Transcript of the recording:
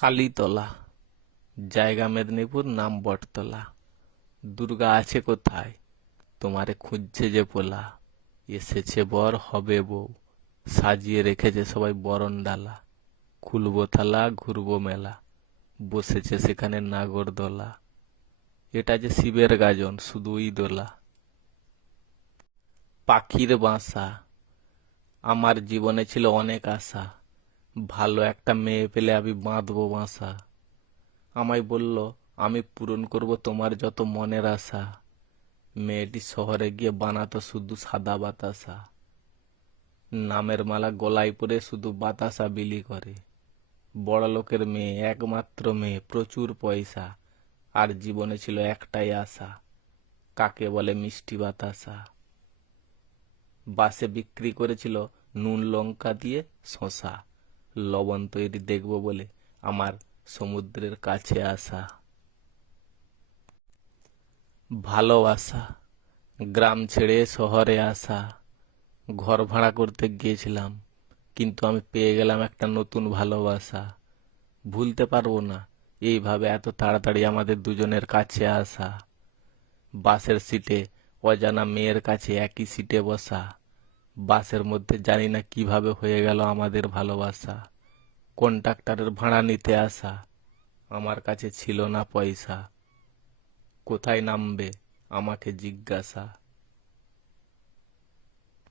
কালীতলা, জায়গা মেদিনীপুর, নাম বটতলা। দুর্গা আছে কোথায়? তোমারে খুঁজছে যে পোলা। এসেছে বর হবে বউ, সাজিয়ে রেখেছে সবাই বরণ ডালা। খুলবো থালা, ঘুরবো মেলা, বসেছে সেখানে নাগরদোলা। এটা যে শিবের গাজন, শুধুই দোলা। পাখির বাসা। আমার জীবনে ছিল অনেক আশা, ভালো একটা মেয়ে পেলে আমি বাঁধবো বাসা। আমায় বলল, আমি পূরণ করব তোমার যত মনের আশা। মেয়েটি শহরে গিয়ে বানাতো শুধু সাদা বাতাসা। নামের মালা গলায় পরে শুধু বাতাসা বিলি করে। বড়লোকের মেয়ে, একমাত্র মেয়ে, প্রচুর পয়সা। আর জীবনে ছিল একটাই আশা, কাকে বলে মিষ্টি বাতাসা। বাসে বিক্রি করেছিল নুন লঙ্কা দিয়ে শশা। লবণ তৈরি দেখব বলে আমার সমুদ্রের কাছে আসা। ভালোবাসা। গ্রাম ছেড়ে শহরে আসা। ঘর ভাড়া করতে গিয়েছিলাম, কিন্তু আমি পেয়ে গেলাম একটা নতুন ভালোবাসা। ভুলতে পারবো না এইভাবে এত তাড়াতাড়ি আমাদের দুজনের কাছে আসা। বাসের সিটে অজানা মেয়ের কাছে একই সিটে বসা। বাসের মধ্যে জানি না কিভাবে হয়ে গেল আমাদের ভালোবাসা। কন্ডাক্টরের ভাড়া নিতে আসা, আমার কাছে ছিল না পয়সা। কোথায় নামবে আমাকে জিজ্ঞাসা।